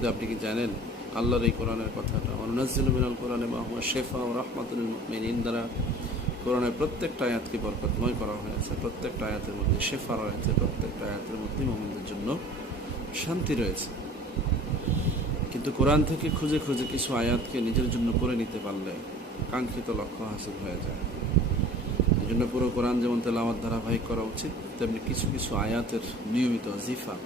কিন্তু আপনি কি জানেন? আল্লাহর এই কোরআনের কথাটা। অনুনাজিল মিনাল কোরআনে মাহমুদ শেফা ও রহমাতুল মিন দ্বারা কোরআনের প্রত্যেকটা আয়াতকে বরকতময় করা হয়েছে। প্রত্যেকটা আয়াতের মধ্যে শেফা রয়েছে, প্রত্যেকটা আয়াতের মধ্যে মোহাম্মদের জন্য শান্তি রয়েছে। কিন্তু কোরআন থেকে খুঁজে খুঁজে কিছু আয়াতকে নিজের জন্য করে নিতে পারলে কাঙ্ক্ষিত লক্ষ্য হাসিল হয়ে যায়। এই জন্য পুরো কোরআন যেমন তেলাওয়াত ধারাবাহিক করা উচিত, তেমনি কিছু কিছু আয়াতের নিয়মিত জিফা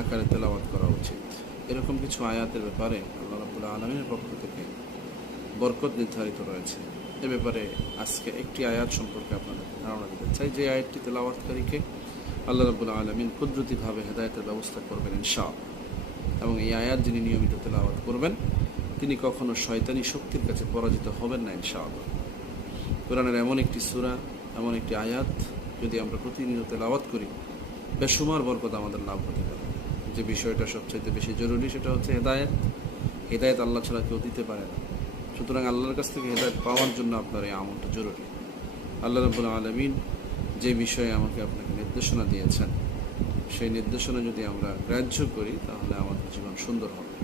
আকারে তেলাওয়াত করা উচিত। এরকম কিছু আয়াতের ব্যাপারে আল্লাহ রাবুল্লাহ আলমীর পক্ষ থেকে বরকত নির্ধারিত রয়েছে। এ ব্যাপারে আজকে একটি আয়াত সম্পর্কে আপনাদের ধারণা দিতে চাই। যে আয়াতটি তেলাওয়াতকারীকে আল্লাহ রাবুল্লাহ আলমিন কুদরতিভাবে হেদায়তের ব্যবস্থা করবেন ইনশাআ এবং এই আয়াত যিনি নিয়মিত তেলাওয়াত করবেন, তিনি কখনো শয়তানি শক্তির কাছে পরাজিত হবেন না ইনশাআল্লাহ। কোরআনের এমন একটি সুরা, এমন একটি আয়াত যদি আমরা প্রতিনিয়ত তেলাওয়াত করি বেসুমার বরকত আমাদের লাভ হতে পারে। যে বিষয়টা সবচাইতে বেশি জরুরি সেটা হচ্ছে হেদায়েত। হেদায়েত আল্লাহ ছাড়া কেউ দিতে পারে না। সুতরাং আল্লাহর কাছ থেকে হেদায়ত পাওয়ার জন্য আপনার এই আমলটা জরুরি। আল্লাহ রবুল আলমিন যে বিষয়ে আমাকে আপনাকে নির্দেশনা দিয়েছেন, সেই নির্দেশনা যদি আমরা গ্রাহ্য করি, তাহলে আমাদের জীবন সুন্দর হবে।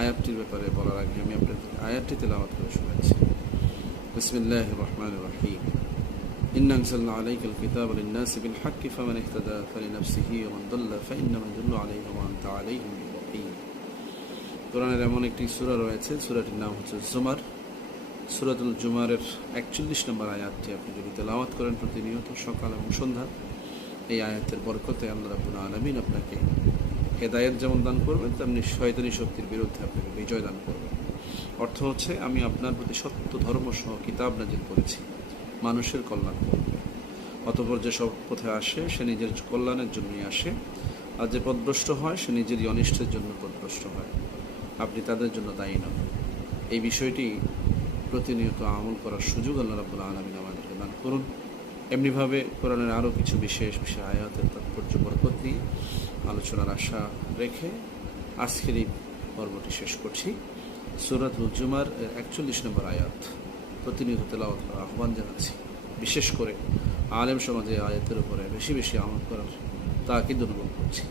আয়াতটির ব্যাপারে বলার আগে আমি আপনাদের আয়াতটি তেলাওয়াত করে শুনেছি। বিসমিল্লাহ রহমান রহিম। إن أنزلنا عليك الكتاب للناس بالحق فمن اهتدى فلنفسه ومن ضل فإنما يضل عليه وأنت عليهم بوكيل কোরআনের এমন একটি সূরা রয়েছে সূরাটির নাম হচ্ছে জুমার সূরাতুল জুমারের একচল্লিশ নম্বর আয়াতটি আপনি যদি তেলাওয়াত করেন প্রতিনিয়ত সকাল এবং সন্ধ্যা এই আয়াতের বরকতে আল্লাহ রাব্বুল আলামিন আপনাকে হেদায়েত যেমন দান করবেন তেমনি শয়তানি শক্তির বিরুদ্ধে আপনাকে বিজয় দান করবেন অর্থ হচ্ছে আমি আপনার প্রতি সত্য ধর্ম সহ কিতাব নাজিল করেছি মানুষের কল্যাণ অতপর যে সব পথে আসে, সে নিজের কল্যাণের জন্যই আসে। আর যে পদভ্রষ্ট হয়, সে নিজেরই অনিষ্টের জন্য পদভ্রষ্ট হয়। আপনি তাদের জন্য দায়ী নন। এই বিষয়টি প্রতিনিয়ত আমল করার সুযোগ আল্লাহ রাবুল আলমিন আমাদেরকে দান করুন। এমনিভাবে কোরআনের আরও কিছু বিশেষ বিশেষ আয়াতের তাৎপর্য, বরকত আলোচনার আশা রেখে আজকের এই পর্বটি শেষ করছি। সুরাত জুমার একচল্লিশ নম্বর আয়াত। প্রতিনিয়ত তেলাওয়াত করার আহ্বান জানাচ্ছি। বিশেষ করে আলেম সমাজে আয়তের উপরে বেশি বেশি আমল করার তাকিদ অনুভব করছি।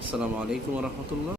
আসসালামু আলাইকুম রহমতুল্লাহ।